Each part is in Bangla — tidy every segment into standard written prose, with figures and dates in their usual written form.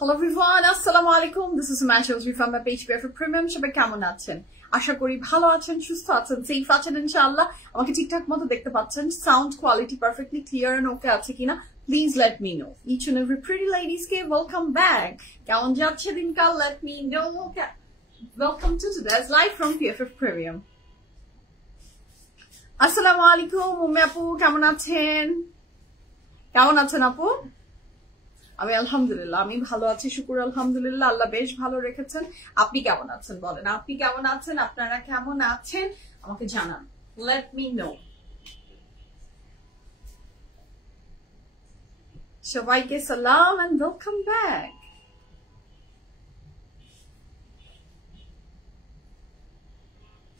Hello everyone, Assalamu alaikum. This is Sumaya Chaudhary from my page PFF Premium. সবাই কেমন আছেন? আশা করি ভালো আছেন, সুস্থ আছেন, সেফ আছেন ইনশাআল্লাহ। আমাকে ঠিকঠাক মতো দেখতে পাচ্ছেন, sound quality perfectly clear and okay আছে কিনা please let me know. Each and every pretty ladies কে ওয়েলকাম ব্যাক। কেমন যাচ্ছে দিনকাল? Let me know. Welcome to today's live from PFF Premium. আসসালামু আলাইকুম উম্মে আপু, কেমন আছেন? কেমন আছেন আপু? আমি আলহামদুলিল্লাহ, আমি ভালো আছি, শুকুর আলহামদুলিল্লাহ, আল্লাহ বেশ ভালো রেখেছেন। আপনি কেমন আছেন বলেন, আপনি কেমন আছেন, আপনারা কেমন আছেন আমাকে জানান, লেট মি নো। সবাইকে সালাম এন্ড ওয়েলকাম ব্যাক।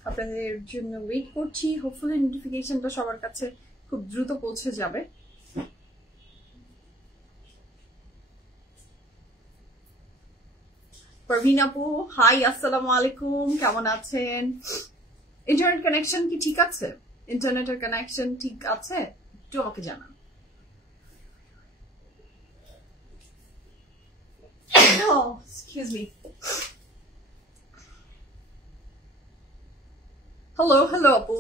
আপনাদের জন্য ওয়েট করছি, হোপফুলি নোটিফিকেশনটা সবার কাছে খুব দ্রুত পৌঁছে যাবে। পারভিন আপু হাই, আসসালামু আলাইকুম, কেমন আছেন? ইন্টারনেট কানেকশন কি ঠিক আছে? ইন্টারনেটের কানেকশন ঠিক আছে? একটু আমাকে জানান। Excuse me. Hello আপু।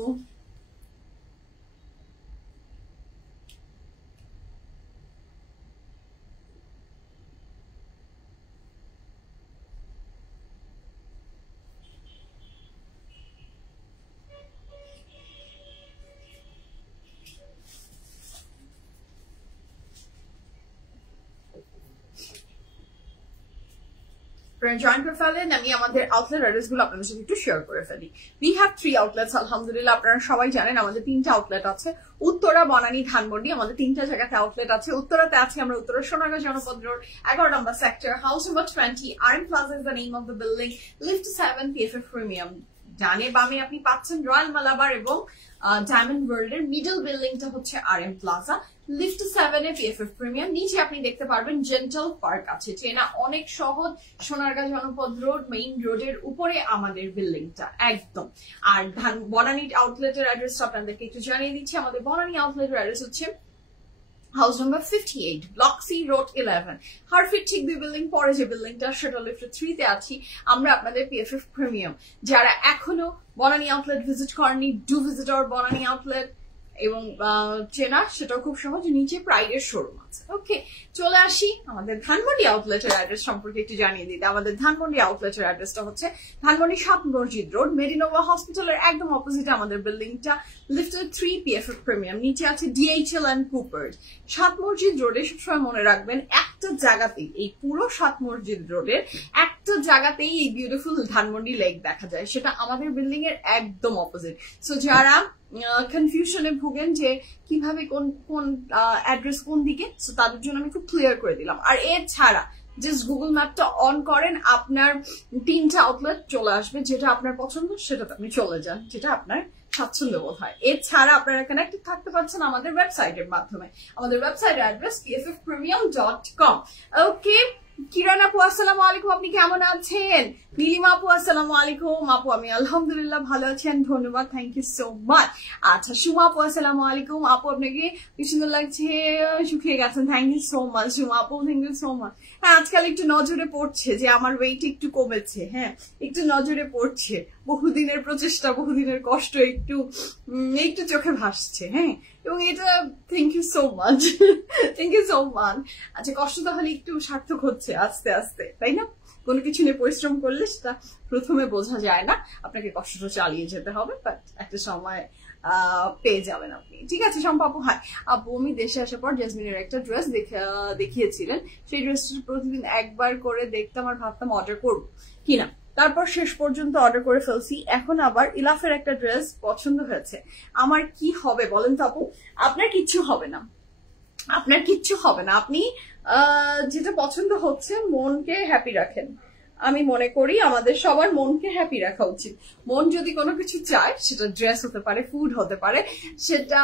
জয়েন করে ফেলেন, আমি আমাদের আউটলেট অ্যাড্রেস গুলো আপনাদের সাথে একটু শেয়ার করে ফেলি। উই হ্যাভ 3 আউটলেটস আলহামদুলিল্লাহ। আপনারা সবাই জানেন আমাদের 3টা আউটলেট আছে, উত্তরা, বনানী, ধানমন্ডি। আমাদের 3টা জায়গাতে আউটলেট আছে। উত্তরাতে আছি আমরা উত্তরা সোনারগাঁ জনপদ road 11 number sector, house number 20, RM plaza is the name of the building, lift 7, PFF premium. ডানে বামে আপনি পাচ্ছেন রয়্যাল মালাবার এবং ডায়মন্ড ওয়ার্ল্ড এর মিডল বিল্ডিংটা হচ্ছে RM প্লাজা, লিফট 7 এ PFF প্রিমিয়াম। নিচে আপনি দেখতে পারবেন জেন্টাল পার্ক আছে, চেনা অনেক সহজ। সোনারগাঁ জনপদ রোড মেইন রোডের উপরে আমাদের বিল্ডিংটা একদম। আর বনানী আউটলেটের অ্যাড্রেসটা আপনাদেরকে একটু জানিয়ে দিচ্ছি। আমাদের বনানী আউটলেটের অ্যাড্রেস হচ্ছে house number 58, block C, road 11, হারফিট ঠিক 2 বিল্ডিং পরে যে বিল্ডিংটা সেটা লিফট 3 তে আছি আমরা। আপনাদের PFF প্রিমিয়াম যারা এখনো বনানী আউটলেট ভিজিট করেননি, do visit our Banani outlet. এবং চেনা সেটাও খুব সহজ, নিচে প্রাইডের শোরুম আছে। ওকে, চলে আসি আমাদের ধানমন্ডি আউটলেটের অ্যাড্রেস সম্পর্কে একটু জানিয়ে দিতে। আমাদের ধানমন্ডি আউটলেটের অ্যাড্রেসটা হচ্ছে ধানমন্ডি 7 মসজিদ রোড, মেডিনোভা হসপিটালের একদম অপোজিটে আমাদের বিল্ডিংটা, লিফটের 3, PFF প্রিমিয়াম। নিচে আছে DHL এন্ড কুপার্স। 7 মসজিদ রোডে সবসময় মনে রাখবেন একটা জায়গাতেই, এই পুরো 7 মসজিদ রোডের একটা জায়গাতেই এই বিউটিফুল ধানমন্ডি লেক দেখা যায়, সেটা আমাদের বিল্ডিং এর একদম অপোজিট। সো যারা কনফিউশনে ভুগেন যে কিভাবে কোন কোন অ্যাড্রেস কোন দিকে, সো তাদের জন্য আমি খুব ক্লিয়ার করে দিলাম। আর এছাড়া জাস্ট গুগল ম্যাপটা অন করেন, আপনার 3টা আউটলেট চলে আসবে, যেটা আপনার পছন্দ সেটাতে আপনি চলে যান, যেটা আপনার স্বাচ্ছন্দ্য বোধ হয়। এছাড়া আপনারা কানেক্টেড থাকতে পারছেন আমাদের ওয়েবসাইটের মাধ্যমে। আমাদের ওয়েবসাইটের অ্যাড্রেস pffpremium.com। ওকে, কিরণ আপু আসসালামু আলাইকুম, আপনি কেমন আছেন? নীলিমা আপু আসসালামু আলাইকুম। আপু আমি আলহামদুলিল্লাহ ভালো আছেন, ধন্যবাদ, থ্যাংক ইউ সো মাচ। আচ্ছা, সুমা আপু আসসালামু আলাইকুম। আপু আপনাকে কি সুন্দর লাগছে, শুকিয়ে গেছেন, thank you so much Suma আপু, থ্যাংক ইউ সো মাচ। হ্যাঁ, আজকাল একটু নজরে পড়ছে যে আমার ওয়েট একটু কমেছে, হ্যাঁ একটু নজরে পড়ছে, বহুদিনের প্রচেষ্টা, বহুদিনের কষ্ট একটু একটু চোখে ভাসছে। হ্যাঁ, এবং এটা thank you so much, thank you so much. আচ্ছা, কষ্ট তাহলে একটু সার্থক হচ্ছে আস্তে আস্তে, তাই না? কোনো কিছু নিয়ে পরিশ্রম করলে সেটা প্রথমে বোঝা যায় না, আপনাকে কষ্টটা চালিয়ে যেতে হবে, বাট একটা সময় পেয়ে যাবেন আপনি। ঠিক আছে শম্পা আপু হাই। আপু আমি দেশে আসার পর জেসমিনের একটা ড্রেস দেখিয়েছিলেন, সেই ড্রেসটা প্রতিদিন একবার করে দেখতাম আর ভাবতাম অর্ডার করবো কিনা, তারপর শেষ পর্যন্ত অর্ডার করে ফেলছি। এখন আবার ইলাফের একটা ড্রেস পছন্দ হয়েছে, আমার কি হবে বলেন তো আপু? আপনার কিচ্ছু হবে না, আপনার কিচ্ছু হবে না। আপনি যেটা পছন্দ হচ্ছে মনকে হ্যাপি রাখেন। আমি মনে করি আমাদের সবার মনকে হ্যাপি রাখা উচিত। মন যদি কোনো কিছু চায়, সেটা ড্রেস হতে পারে, ফুড হতে পারে, সেটা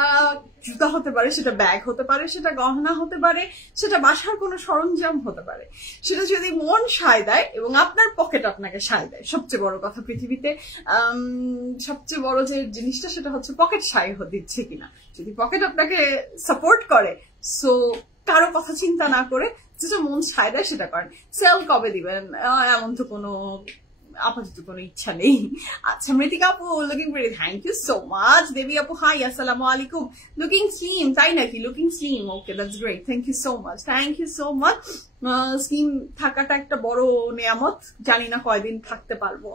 জুতা হতে পারে, সেটা ব্যাগ হতে পারে, সেটা গহনা হতে পারে, সেটা বাসার কোনো সরঞ্জাম হতে পারে, সেটা যদি মন সায় দেয় এবং আপনার পকেট আপনাকে সায় দেয়, সবচেয়ে বড় কথা পৃথিবীতে সবচেয়ে বড় যে জিনিসটা সেটা হচ্ছে পকেট সায় দিচ্ছে কিনা। যদি পকেট আপনাকে সাপোর্ট করে, সো কারো কথা চিন্তা না করে যেটা মন চায় দেয় সেটা করেন। সেল কবে দিবেন এমন তো কোনো আপাতত কোনো ইচ্ছা নেই। আচ্ছা মৃতিকা আপু looking very, thank you so much. Devi আপু হাই আসসালামু আলাইকুম, লুকিং স্লিম, তাই নাকি? Looking slim, okay that's great, thank you so much, thank you so much. Slim থাকাটা একটা বড় নিয়ামত, জানি না কয়দিন থাকতে পারবো।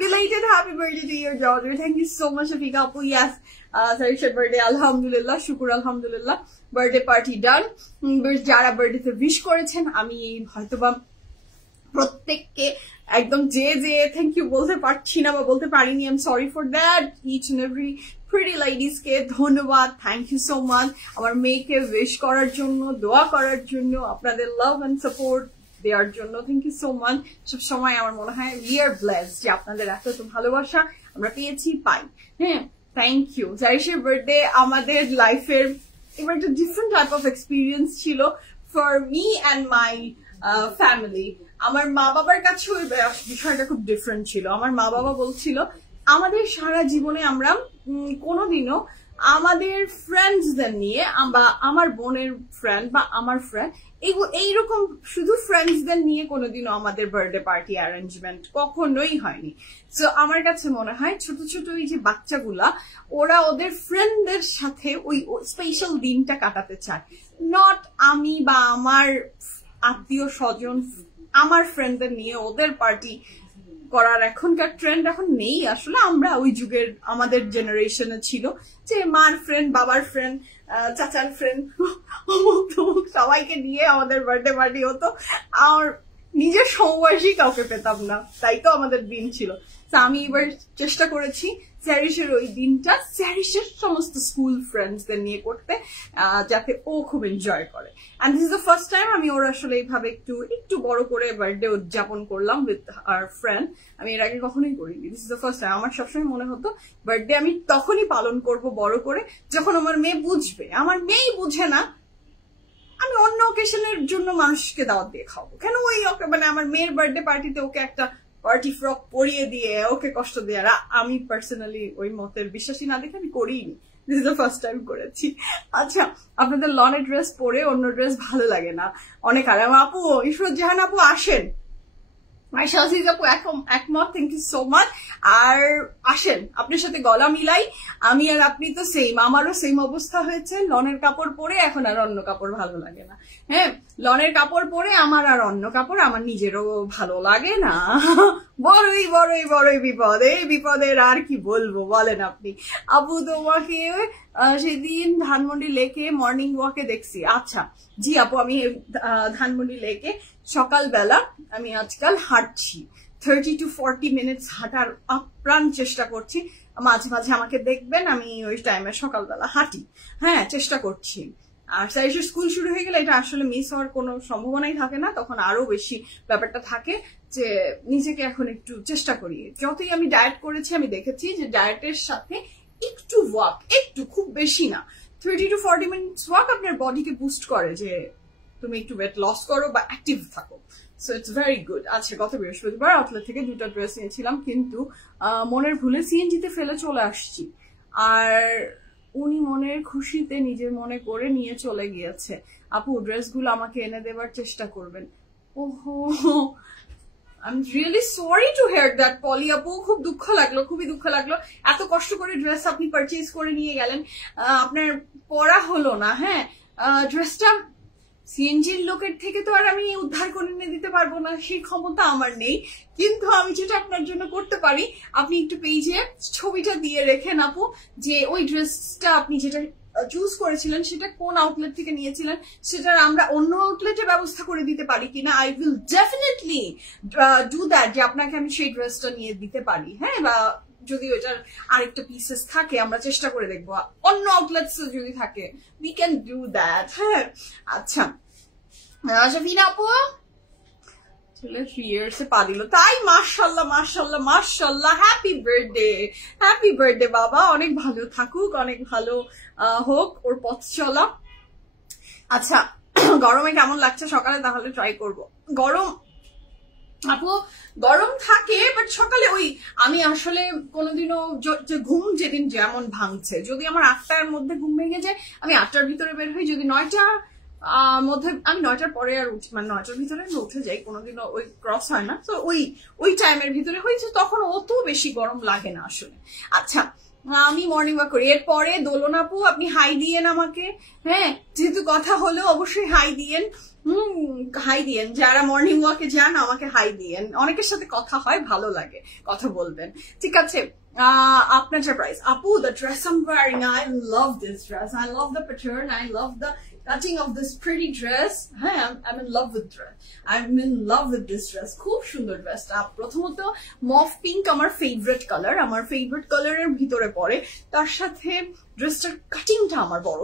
Belated happy birthday to your daughter, thank you so much Shafika আপু। Yes, Sarisha's birthday আলহামদুলিল্লাহ, শুকুর আলহামদুলিল্লাহ, বার্থডে পার্টি ডান। যারা বার্থডেতে উইশ করেছেন আমি হয়তোবা প্রত্যেককে একদম যে যে থ্যাংক ইউ বলতে পারছি না বা বলতে পারিনি, I am sorry for that. Each and every pretty ladies কে ধন্যবাদ, থ্যাংক ইউ সো মাচ আমার মেয়েকে উইশ করার জন্য, দোয়া করার জন্য, আপনাদের লাভ এন্ড সাপোর্ট দেওয়ার জন্য, থ্যাংক ইউ সো মাচ। সব সময় আমার মনে হয় উই আর ব্লেসড যে আপনাদের এত ভালোবাসা আমরা পেয়েছি, পাই। হ্যাঁ, থ্যাংক ইউ। জারিশের বার্থডে আমাদের লাইফের এবার একটা ডিফারেন্ট টাইপ অফ এক্সপিরিয়েন্স ছিল for me and my family. আমার মা বাবার কাছে ওই বিষয়টা খুব ডিফারেন্ট ছিল। আমার মা বাবা বলছিল আমাদের সারা জীবনে আমরা কোনোদিনও আমাদের ফ্রেন্ডসদের নিয়ে বা আমার বোনের ফ্রেন্ড বা আমার ফ্রেন্ড এইরকম শুধু ফ্রেন্ডসদের নিয়ে কোনোদিনও আমাদের বার্থডে পার্টি অ্যারেঞ্জমেন্ট কখনোই হয়নি। সো আমার কাছে মনে হয় ছোট ছোট এই যে বাচ্চাগুলা ওরা ওদের ফ্রেন্ডদের সাথে ওই স্পেশাল দিনটা কাটাতে চায়, নট আমি বা আমার আত্মীয় স্বজন আমার ফ্রেন্ডদের নিয়ে ওদের পার্টি করার এখনকার ট্রেন্ড এখন নেই। আসলে আমরা ওই যুগের আমাদের জেনারেশনে ছিল যে মার ফ্রেন্ড, বাবার ফ্রেন্ড, চাচার ফ্রেন্ড, অমুক তমুক সবাইকে নিয়ে আমাদের বার্থডে পার্টি হতো। আর নিজের সমবয়সী কাউকে পেতাম না, তাই তো আমাদের দিন ছিল। আমি এবার চেষ্টা করেছি স্যারিসের ওই দিনটা স্যারিসের সমস্ত স্কুল ফ্রেন্ডসদের নিয়ে করতে, যাতে ও খুব এনজয় করে। And this is the first time আমি ওর আসলে এইভাবে একটু বড় করে বার্থডে উদযাপন করলাম উইথ আওয়ার ফ্রেন্ড। আমি এর আগে কখনোই করিনি, this is the first time. আমার সবসময় মনে হতো বার্থডে আমি তখনই পালন করব বড় করে যখন আমার মেয়ে বুঝবে। আমার মেয়েই বুঝে না, আমি অন্য অকেশনের জন্য মানুষকে দাওয়াত দিয়ে খাওয়াবো কেন? ওই মানে আমার মেয়ের বার্থডে পার্টিতে ওকে একটা পার্টি ফ্রক পরিয়ে দিয়ে ওকে কষ্ট দেওয়ার আমি পার্সোনালি ওই মতের বিশ্বাসী না দেখে আমি করিনি। This is the first time করেছি। আচ্ছা, আপনাদের লনের ড্রেস পরে অন্য ড্রেস ভালো লাগে না অনেক। আর আপু ইশরাত জাহান আপু আসেন, শাহজিজ আপু একমত, থ্যাংক ইউ সো মাচ। আর আসেন আপনার সাথে গলা মিলাই, আমি আর আপনি তো সেম, আমারও সেম অবস্থা হয়েছে। লনের কাপড় পরে এখন আর অন্য কাপড় ভালো লাগে না। হ্যাঁ, লনের কাপড় পরে আমার আর অন্য কাপড় আমার নিজেরও ভালো লাগে না। বড়ই বড়ই বড়ই বিপদ, এই বিপদের আর কি বলবো বলেন আপনি। আপু তোমাকে সেদিন ধানমন্ডি লেকে মর্নিং ওয়াকে দেখছি। আচ্ছা জি আপু, আমি ধানমন্ডি লেকে সকালবেলা আমি আজকাল হাঁটছি, 30 to 40 মিনিটস হাঁটার আপ্রাণ চেষ্টা করছি। মাঝে মাঝে আমাকে দেখবেন আমি ওই টাইমে সকালবেলা হাঁটি। হ্যাঁ, চেষ্টা করছি। আর সাইসের স্কুল শুরু হয়ে গেলে এটা আসলে মিস হওয়ার কোনো সম্ভাবনাই থাকে না, তখন আরো বেশি ব্যাপারটা থাকে যে নিজেকে এখন একটু চেষ্টা করি। যতই আমি ডায়েট করেছি আমি দেখেছি যে ডায়েটের সাথে একটু ওয়াক, একটু খুব বেশি না, 30 to 40 মিনিটস ওয়াক আপনার বডিকে বুস্ট করে যে তুমি একটু ওয়েট লস করো বা অ্যাক্টিভ থাকো। So it's very good. আচ্ছা, গত বৃহস্পতিবার আউটলেট থেকে 2টা ড্রেস নিয়েছিলাম, কিন্তু মনের ভুলে সিএনজিতে ফেলে চলে আসছি। আর উনি মনের খুশিতে নিজের মনে করে নিয়ে চলে গিয়েছে। আপু ড্রেসগুলো আমাকে এনে দেবার চেষ্টা করবেন। ওহো, I'm really sorry to hear that, পলি আপু। খুব দুঃখ লাগলো, খুবই দুঃখ লাগলো। এত কষ্ট করে ড্রেস আপনি পারচেজ করে নিয়ে গেলেন, আপনার পরা হলো না। হ্যাঁ, ড্রেসটা সিএনজির লোকের থেকে তো আর আমি উদ্ধার করে নিয়ে দিতে পারবো না, সেই ক্ষমতা আমার নেই। কিন্তু আমি যেটা আপনার জন্য করতে পারি, আপনি একটু পেজে ছবিটা দিয়ে রেখেন আপু, যে ওই ড্রেসটা আপনি যেটা চুজ করেছিলেন সেটা কোন আউটলেট থেকে নিয়েছিলেন, সেটার আমরা অন্য আউটলেটে ব্যবস্থা করে দিতে পারি কিনা। I will definitely do that, যে আপনাকে আমি সেই ড্রেসটা নিয়ে দিতে পারি। হ্যাঁ, বা যদি ওইটার আরেকটা পিসেস থাকে আমরা চেষ্টা করে দেখবো, অন্য আউটলেটস যদি থাকে উই ক্যান ডু দ্যাট। হ্যাঁ, আচ্ছা শাফিনা আপু চলে 3 years পা দিল, তাই? মাশাল্লাহ মাশাল্লাহ মাশাল্লাহ, হ্যাপি বার্থডে, হ্যাপি বার্থডে বাবা, অনেক ভালো থাকুক, অনেক ভালো হোক ওর পথ চলা। আচ্ছা, গরমে কেমন লাগছে সকালে? তাহলে ট্রাই করব। গরম আপু গরম থাকে, বাট সকালে ওই আমি আসলে কোনোদিনও ঘুম যেদিন যেমন ভাঙছে, যদি আমার 8টার মধ্যে ঘুম ভেঙে যায় আমি 8টার ভিতরে বের হই, যদি 9টা মধ্যে আমি 9টার পরে আর উঠি, মানে 9টার ভিতরে আমি উঠে যাই, কোনোদিনও ওই ক্রস হয় না। তো ওই টাইমের ভিতরে হয়েছে, তখন অত বেশি গরম লাগে না আসলে। আচ্ছা, আমি মর্নিং ওয়াক করি। এরপরে দোলন আপু আপনি হাই দিয়েন আমাকে, হ্যাঁ যেহেতু কথা হলো অবশ্যই হাই দিয়েন। হাই দিয়েন, যারা মর্নিং ওয়াকে যান আমাকে হাই দিয়েন। অনেকের সাথে কথা হয়, ভালো লাগে, কথা বলবেন, ঠিক আছে। আপনার প্রাইস আপু, the dress I'm wearing, I love this dress, I love the pattern, I love the cutting of this pretty dress. হ্যাঁ, I'm in love with dress, I'm in love with this dress. খুব সুন্দর ড্রেসটা। প্রথমত মফ পিঙ্ক আমার ফেভারিট কালার, আমার ফেভারিট কালারের ভিতরে পড়ে, তার সাথে ড্রেসটার কাটিংটা আমার বড়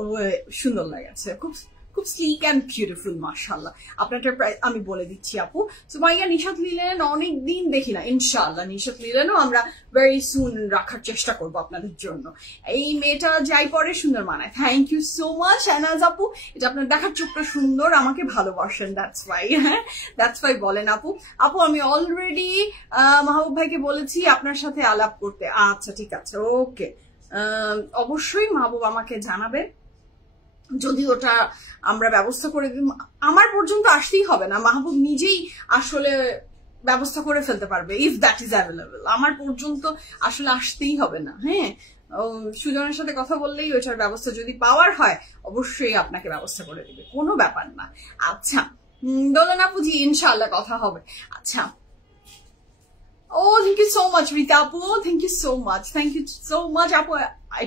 সুন্দর লাগছে, খুব খুব স্লিক অ্যান্ড বিউটিফুল, মাশাআল্লাহ। আপনারটা প্রাইস আমি বলে দিচ্ছি আপু। সুমাইয়া নিশাত লিলেন অনেকদিন দেখি না, ইনশাআল্লাহ নিশাত লিলেনও আমরা ভেরি সুন রাখার চেষ্টা করবো আপনাদের জন্য। এই মেয়েটা যাই পরে সুন্দর মানায়। Thank you so much Shahnaz আপু, এটা আপনার দেখার চোখটা সুন্দর, আমাকে ভালোবাসেন, দ্যাটস ওয়াই। হ্যাঁ দ্যাটস ওয়াই বলেন আপু। আপু আমি অলরেডি মাহবুব ভাইকে বলেছি আপনার সাথে আলাপ করতে। আচ্ছা ঠিক আছে, ওকে, অবশ্যই মাহবুব আমাকে জানাবে, যদি ওটা আমরা ব্যবস্থা করে দিই। আমার পর্যন্ত আসতেই হবে না, মাহবুব নিজেই আসলে ব্যবস্থা করে ফেলতে পারবে, ইফ দ্যাট ইজ অ্যাভেলেবল। আমার পর্যন্ত আসলে আসতেই হবে না। হ্যাঁ, সুজনের সাথে কথা বললেই ওইটার ব্যবস্থা যদি পাওয়ার হয় অবশ্যই আপনাকে ব্যবস্থা করে দিবে, কোনো ব্যাপার না। আচ্ছা দোলন আপু জি, ইনশাআল্লাহ কথা হবে। আচ্ছা, oh thank you so much Rita Apu, thank you so much, thank you so much Apu. I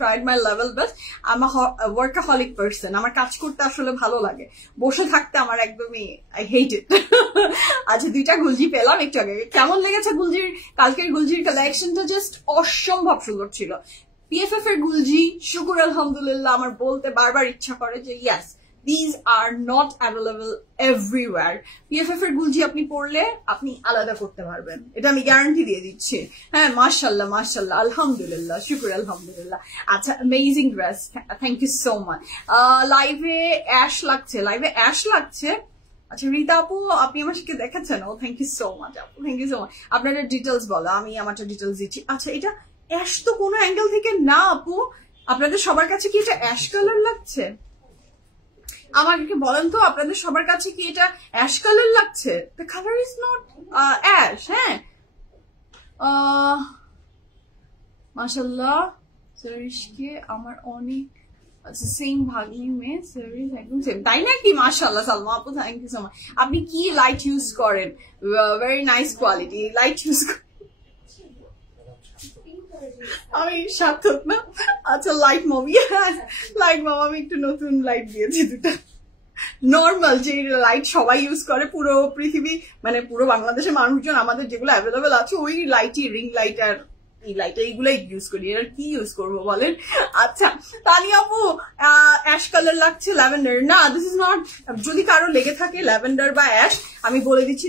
tried my level best. I'm a workaholic person. আমার কাজ করতে আসলে ভালো লাগে, বসে থাকতে আমার একদমই I hate it. আচ্ছা, 2টা গুলজি পেলাম একটু আগে। কেমন লেগেছে গুলজির, কালকের গুলজির কালেকশনটা জাস্ট অসম্ভব সুন্দর ছিল। PFF এর গুলজি, শুকুর আলহামদুলিল্লাহ। আমার বলতে বারবার ইচ্ছা করে যে yes, these are not available everywhere. PFF এর গুলজি আপনি পড়লে আপনি আলাদা করতে পারবেন, এটা আমি গ্যারান্টি দিয়ে দিচ্ছি। হ্যাঁ মাশাআল্লাহ মাশাআল্লাহ, আলহামদুলিল্লাহ, শুকর আলহামদুলিল্লাহ। আচ্ছা, amazing dress, thank you so much. লাইভে অ্যাশ লাগছে। আচ্ছা রীতা আপু, আপনি আমার সাথে দেখেছেন? ও থ্যাংক ইউ সো মাচ আপু, থ্যাংক ইউ সো মাচ। আপনাদের ডিটেলস বলো, আমি আমারটা ডিটেলস দিচ্ছি। আচ্ছা, এটা অ্যাশ তো কোনো অ্যাঙ্গেল থেকে না আপু, আপনাদের সবার কাছে কি এটা অ্যাশ কালার লাগছে? আমাকে বলেন তো, আপনাদের সবার কাছে কি এটা অ্যাশ কালার লাগছে? The colour is not ash. হ্যাঁ মাশাআল্লাহ, সারিশকে আমার অনেক আচ্ছা সেম ভাগ্নি মেয়ে, সারিশ একদম সেম, তাই নাকি? মাশাআল্লাহ সালমা আপু, থ্যাংক ইউ সো মাচ। আপনি কি লাইট ইউজ করেন? Very nice quality light use করেন। আমি সার্থক না। আচ্ছা, লাইট মুভি, লাইট মামা আমি একটু নতুন লাইট দিয়েছি, 2টা নর্মাল যে লাইট সবাই ইউজ করে, পুরো পৃথিবী মানে পুরো বাংলাদেশের মানুষজন আমাদের যেগুলো অ্যাভেলেবেল আছে ওই লাইটই, রিং লাইট আর এই লাইট, এইগুলাই ইউজ করি। এর কি ইউজ করবো বলেন? আচ্ছা তানিয়া আপু, অ্যাশ কালার লাগছে, ল্যাভেন্ডার না, দিস ইজ নট। যদি কারো লেগে থাকে ল্যাভেন্ডার বা অ্যাশ, আমি বলে দিচ্ছি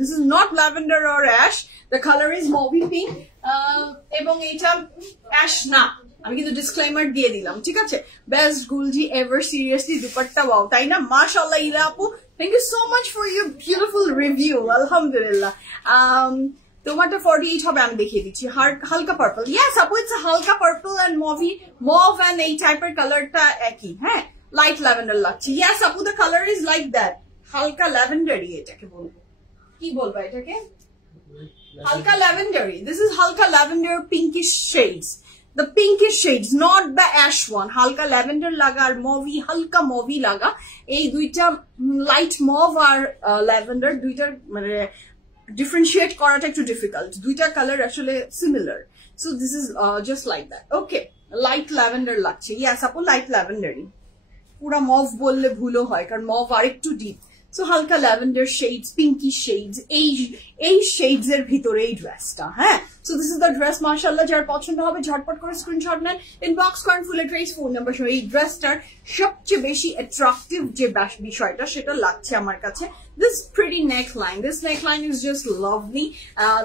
this is not lavender or ash, the colour is movie pink, এবং এইটা অ্যাশ না। আমি কিন্তু ডিসক্লেমার দিয়ে দিলাম, ঠিক আছে? বেস্ট গুলজি এভার, সিরিয়াসলি দুপাট্টা ওয়াও, তাই না? মাশাআল্লাহ ইলা আপু, thank you so much for your beautiful review, আলহামদুলিল্লাহ। তোমারটা 48 হবে, আমি দেখিয়ে দিচ্ছি। হালকা পার্পল, ইয়েস আপু, ইটস হালকা পার্পল অ্যান্ড মভ অ্যান্ড এই টাইপের কালারটা একই। হ্যাঁ, লাইট ল্যাভেন্ডার লাগছে, ইয়েস আপু, the colour is like that, হালকা ল্যাভেন্ডারি। এটাকে বলবো কি বলবো এটাকে? হালকা ল্যাভেন্ডারি। দিস ইজ হালকা lavender, pinkish shades, the pinkish shades, not the ash one. হালকা ল্যাভেন্ডার লাগা আর মভি, হালকা মভি লাগা, এই দুইটা লাইট মভ আর ল্যাভেন্ডার, দুইটার মানে ডিফারেন্সিয়েট করাটা একটু ডিফিকাল্ট। দুইটা কালার আসলে similar, so this is just like that. Okay, light lavender লাগছে, ইয়াস আপু, লাইট ল্যাভেন্ডারই। পুরা মভ বললে ভুলও হয়, কারণ মভ আর একটু ডিপ। সো হালকা ল্যাভেন্ডার শেডস, পিঙ্কি শেডস, এই শেডস এর ভিতরে এই ড্রেসটা। হ্যাঁ, so this is the dress. মাশাআল্লাহ, যার পছন্দ হবে ঝটপট করে স্ক্রিনশট নেন, ইনবক্স করেন ফুল অ্যাড্রেস, ফোন নাম্বার সহ। এই ড্রেসটার সবচেয়ে বেশি অ্যাট্রাকটিভ যে বিষয়টা সেটা লাগছে আমার কাছে, this pretty neckline. This neckline is just lovely.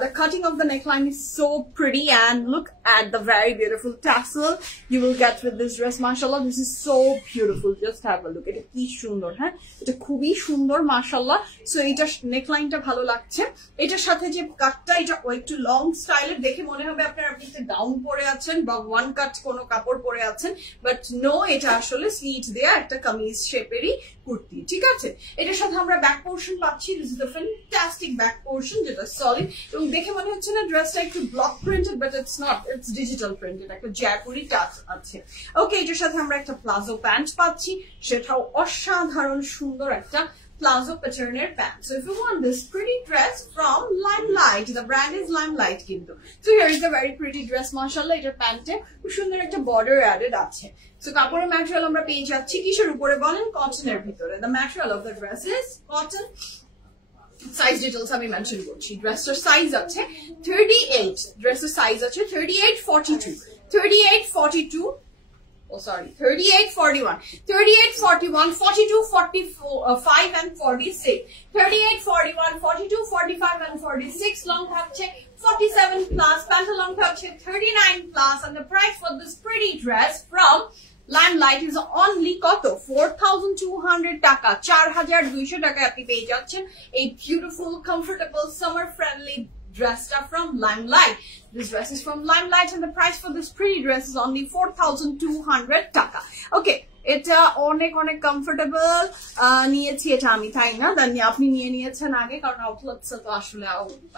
The cutting of the neckline is so pretty, and look at the very beautiful tassel you will get with this dress. Mashallah, this is so beautiful. Just have a look. Eta ki sundor, ha? Eta khubi sundor, mashallah. So eta neckline ta bhalo lagche. Etar sathe je cutটা এটা একটু লং স্টাইলের দেখে মনে হবে আপনি একটা গাউন পরে আছেন বা ওয়ান কাট কোনো কাপড় পরে আছেন, বাট নো, এটা আসলে স্লিট দেয়া একটা কামিজ শেপেরই কুর্তি, ঠিক আছে? এটার সাথে আমরা ব্যাক পোর্শন পাচ্ছি। This is the fantastic back portion, যেটা সলিড এবং দেখে মনে হচ্ছে না ড্রেসটা একটু block printed, but it's not, it's digital printed, একটা জয়পুরি টাচ আছে। ওকে, এটার সাথে আমরা একটা প্লাজো প্যান্ট পাচ্ছি, সেটাও অসাধারণ সুন্দর একটা plazo pattern pants. So if you want this pretty dress from Limelight, the brand is Limelight kintu. So here is a very pretty dress, mashallah. Etar pant e খুব সুন্দর একটা border added আছে। So কাপড়ের ম্যাটেরিয়াল আমরা পেয়ে যাচ্ছি কিসের উপরে বলেন? কটনের ভিতরে। The material of the dress is cotton. Size details আমি মেনশন করছি। ড্রেসের সাইজ আছে 38, ড্রেসের সাইজ আছে 38 42, 38 42, oh sorry, 38 41, 38 41, 42 45 and 46, 38 41, 42 45 and 46, long থাকছে 47 plus, pantalon থাকছে 39 plus, and the price for this pretty dress from Limelight is only কত? 4200 টাকা, 4200 টাকায় আপনি পেয়ে যাচ্ছেন এই beautiful, comfortable, summer friendly dressed up from Limelight. This dress is from Limelight, and the price for this pretty dress is only 4200 taka. Okay, এটা অনেক অনেক কমফোর্টেবল নিয়েছি এটা আমি, তাই না? দেন আপনি নিয়ে নিয়েছেন আগে, কারণ আউটলেটস তো আসলে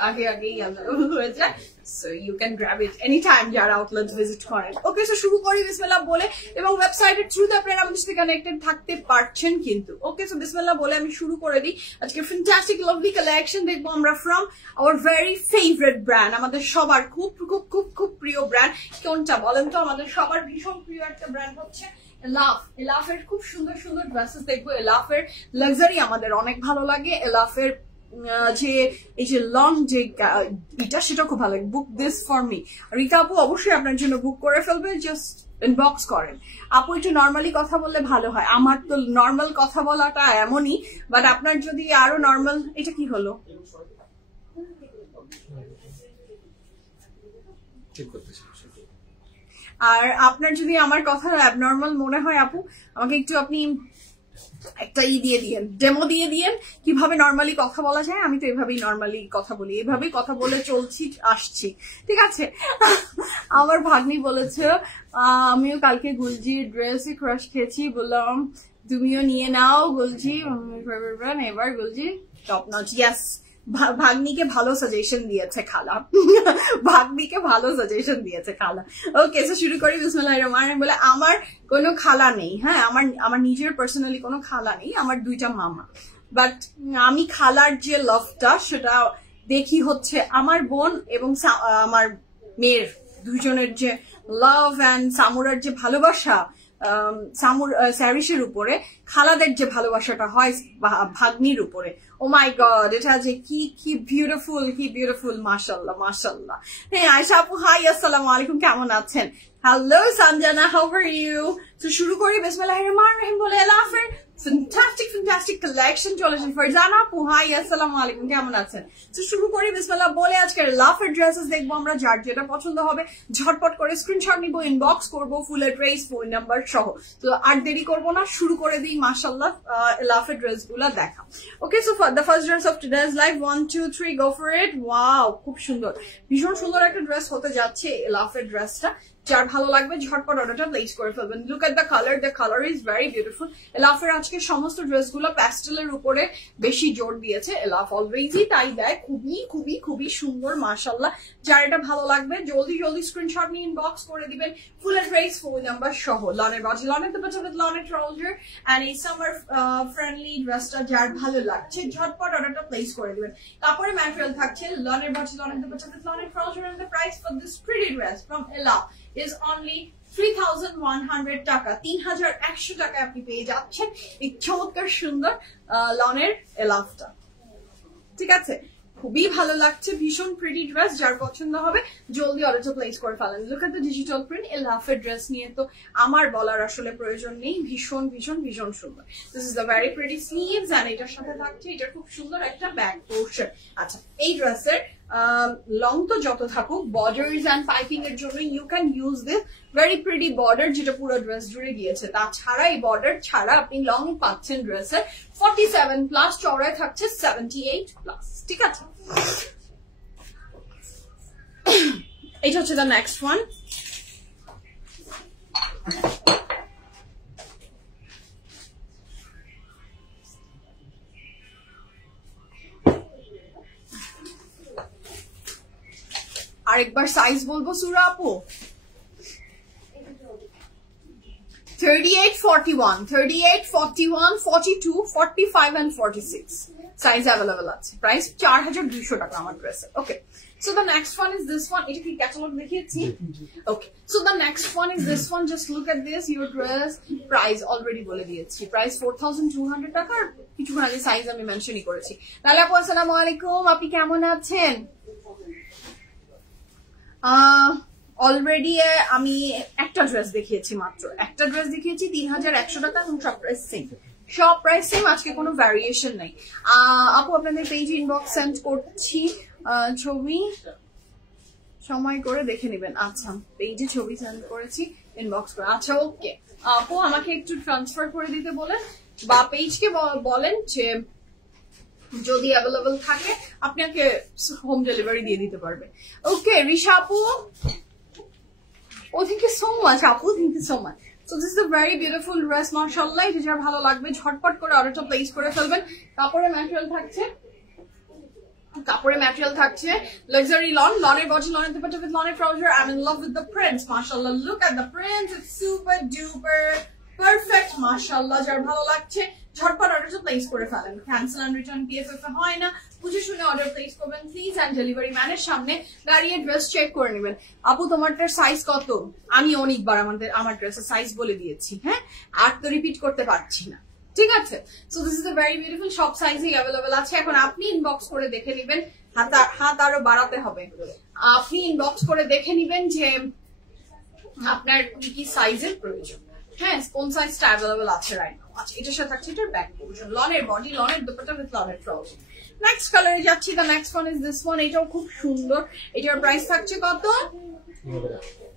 আগে আগেই অ্যাভেলেবল হয়ে যায়, so you can grab it any time যারা আউটলেট ভিজিট করেন। ওকে, সো শুরু করি বিসমিল্লাহ বলে, এবং ওয়েবসাইটের থ্রুতে আপনারা আমাদের সাথে কানেক্টেড থাকতে পারছেন কিন্তু। ওকে, সো বিসমিল্লাহ বলে আমি শুরু করে দিই। আজকে ফ্যান্টাস্টিক লাভলি কালেকশন দেখবো আমরা from our very favourite brand, আমাদের সবার খুব খুব খুব খুব প্রিয় ব্র্যান্ড। কোনটা বলেন তো? আমাদের সবার ভীষণ প্রিয় একটা ব্র্যান্ড হচ্ছে এলাফ। এলাফের খুব সুন্দর সুন্দর ড্রেসেস দেখবো। এলাফের লাক্সারি আমাদের অনেক ভালো লাগে। এলাফের যে এই যে লং যে এটা, সেটা খুব ভালো লাগে। Book this for me. Rita আপু অবশ্যই আপনার জন্য বুক করে ফেলবে, জাস্ট ইনবক্স করেন। আপু একটু নর্মালি কথা বললে ভালো হয়। আমার তো নর্মাল কথা বলাটা এমনই, বাট আপনার যদি আরো নর্মাল, এটা কি হলো? আর আপনার যদি আমার কথা অ্যাবনর্মাল মনে হয় আপু, আমাকে একটু আপনি একটা দিয়ে দিয়েন, ডেমো দিয়ে দিয়েন কিভাবে নর্মালি কথা বলা যায়। আমি তো এভাবেই নর্মালি কথা বলি, এভাবেই কথা বলে চলছি আসছি, ঠিক আছে? আমার ভাগ্নি বলেছে আমিও কালকে গুলজির ড্রেসে ক্রাশ খেয়েছি, বললাম তুমিও নিয়ে নাও গুলজি, এবার গুলজি টপ নচ। ইয়াস, ভাগ্নিকে ভালো সাজেশন দিয়েছে খালা, ভাগ্নিকে ভালো সাজেশন দিয়েছে খালা। ওকে, সো শুরু করি বিসমিল্লাহির রহমানির রহিম বলে। আমার কোনো খালা নেই, হ্যাঁ, আমার নিজের পার্সোনালি কোনো খালা নেই, আমার দুইটা মামা। বাট আমি খালার যে লাভটা সেটা দেখি হচ্ছে আমার বোন এবং আমার মেয়ের দুজনের যে লাভ অ্যান্ড সামুরার যে ভালোবাসা, স্যারিসের উপরে খালাদের যে ভালোবাসাটা হয় ভাগ্নির উপরে, ও মাই গড, এটা যে কি বিউটিফুল, কি বিউটিফুল, মাশাআল্লাহ মাশাআল্লাহ। হ্যাঁ, আয়েশা আপু হাই, আসসালামু আলাইকুম, কেমন আছেন? Hello Sanjana, how are you? তো শুরু করি বিসমিল্লাহির রহমানির রহিম বলে। এলাফের ফ্যান্টাস্টিক কালেকশন চলে এসেছে। ফারজানা আপু হাই, আসসালামু আলাইকুম, কেমন আছেন? তো শুরু করি বিসমিল্লাহ বলে। আজকের লাফের ড্রেসেস দেখবো আমরা, যার যেটা পছন্দ হবে ঝটপট করে স্ক্রিনশট নিবো, ইনবক্স করবো ফুল অ্যাড্রেস, ফোন নাম্বার সহ। তো আর দেরি করবো না, শুরু করে দিই মাশাআল্লাহ লাফের ড্রেস গুলা দেখা। Okay, so the first dress of today's live, 1 2 3 go for it. Wow, খুব সুন্দর, ভীষণ সুন্দর একটা ড্রেস হতে যাচ্ছে লাফের ড্রেসটা। যার ভালো লাগবে ঝটপট অর্ডারটা প্লেস করে ফেলবেন। Look at the colour is very beautiful. এলাফের আজকে সমস্ত ড্রেসগুলো প্যাস্টেলের উপরে বেশি জোর দিয়েছে। এলাফ অলওয়েজই তাই দেয়, খুবই খুবই খুবই সুন্দর মাশাআল্লাহ। যার এটা ভালো লাগবে জলদি জলদি স্ক্রিনশট নিয়ে ইনবক্স করে দিবেন, ফুল অ্যাড্রেস, ফোন নাম্বার সহ। লনের বাজি, লনের দুপাট্টা উইথ লনের ট্রাউজার এন্ড এই সামার ফ্রেন্ডলি ড্রেসটা যার ভালো লাগছে ঝটপট অর্ডারটা প্লেস করে দিবেন। কাপড়ের ম্যাটেরিয়াল থাকছে লনের বাজি, লনের দুপাট্টা উইথ লনের trouser, and the price for this pretty dress from Elaf is only 3100 টাকা, 3100 টাকায় আপনি পেয়ে যাচ্ছেন এই চমৎকার সুন্দর লনের এলাফটা, ঠিক আছে? খুবই ভালো লাগছে, ভীষণ প্রিটি ড্রেস, যার পছন্দ হবে জলদি অর্ডারটা প্লেস করে ফেলেন। Look at the digital print. এলাফের ড্রেস নিয়ে তো আমার বলার আসলে প্রয়োজন নেই, ভীষণ ভীষণ ভীষণ সুন্দর। This is the very pretty sleeves and এটার সাথে থাকছে এটা খুব সুন্দর একটা ব্যাক পোর্শন। আচ্ছা, এই ড্রেসের লং তো যত থাকুক, বর্ডার্স এন্ড পাইপিং এর জন্য you can use this very pretty border, যেটা পুরো ড্রেস জুড়ে গিয়েছে। তাছাড়া এই বর্ডার ছাড়া আপনি লং পাচ্ছেন ড্রেসের 47 প্লাস, চওড়ায় থাকছে 78 প্লাস। ঠিক আছে, এটা হচ্ছে দ্য নেক্সট ওয়ান। আরেকবার সাইজ বলবো সুরা আপু, 38, 41, 38, 41, 42, 45 and 46 সাইজ অ্যাভেলেবল আছে। প্রাইস 4200 টাকা আমার ড্রেসে। ওকে, so the next one is this one. এটা কি ক্যাটালগ দেখিয়েছি? Okay, so the next one is this one. Just look at this, your dress price already বলে দিয়েছি, প্রাইস 4200 টাকা। আর কিছুক্ষণ আগে সাইজ আমি মেনশনই করেছি। লালা আপু আসসালামু আলাইকুম, আপনি কেমন আছেন? অলরেডি আমি একটা ড্রেস দেখিয়েছি, মাত্র একটা ড্রেস দেখিয়েছি 3100 টাকা, এবং সব প্রাইস সেম, সব প্রাইস সেম, আজকে কোনো ভ্যারিয়েশন নাই। আপু আপনাদের পেজে ইনবক্স সেন্ড করছি, ছবি সময় করে দেখে নেবেন। আচ্ছা, পেজে ছবি সেন্ড করেছি, ইনবক্স করে। আচ্ছা ওকে আপু, আমাকে একটু ট্রান্সফার করে দিতে বলেন, বা পেজকে বলেন যে যদি অ্যাভেলেবল থাকে আপনাকে হোম ডেলিভারি দিয়ে দিতে পারবে। ওকে রিশা আপু, oh thank you so much আপু, thank you so much. So this is a very beautiful dress, মাশাআল্লাহ। এটা যার ভালো লাগবে ঝটপট করে অর্ডারটা প্লেস করে ফেলবেন। কাপড়ের ম্যাটেরিয়াল থাকছে, লাক্সারি লন, লনের বডি, লনের দুপাট্টা উইথ লনের trouser. I am in love with the prints, মাশাআল্লাহ। Look at the prints, it's super duper perfect, মাশাআল্লাহ। যার ভালো লাগছে ঝটপট অর্ডারটা প্লেস করে ফেলেন, ক্যান্সেল এন্ড রিটার্ন পিএফএফ হয় না, বুঝে শুনে অর্ডার প্লেস করবেন প্লিজ। এন্ড ডেলিভারি ম্যানের সামনে দাঁড়িয়ে ড্রেস চেক করে নেবেন। আপু তোমারটার সাইজ কত? আমি অনেকবার আমার ড্রেসের সাইজ বলে দিয়েছি, হ্যাঁ, আর তো রিপিট করতে পারছি না, ঠিক আছে। So this is the very beautiful, সব সাইজই অ্যাভেলেবল আছে। এখন আপনি ইনবক্স করে দেখে নেবেন, হাত আরো বাড়াতে হবে। আপনি ইনবক্স করে দেখে নেবেন যে আপনার কি কি সাইজের প্রয়োজন, হ্যাঁ, কোন সাইজটা অ্যাভেলেবল আছে রাইট নাও। আচ্ছা, এটার সাথে থাকছে এটার ব্যাক পোরশন, লনের বডি, লনের দুপাট্টা উইথ লনের ট্রাউজার। নেক্সট কালারে যাচ্ছি, the next one is this one. এটাও খুব সুন্দর, এটার প্রাইস থাকছে কত?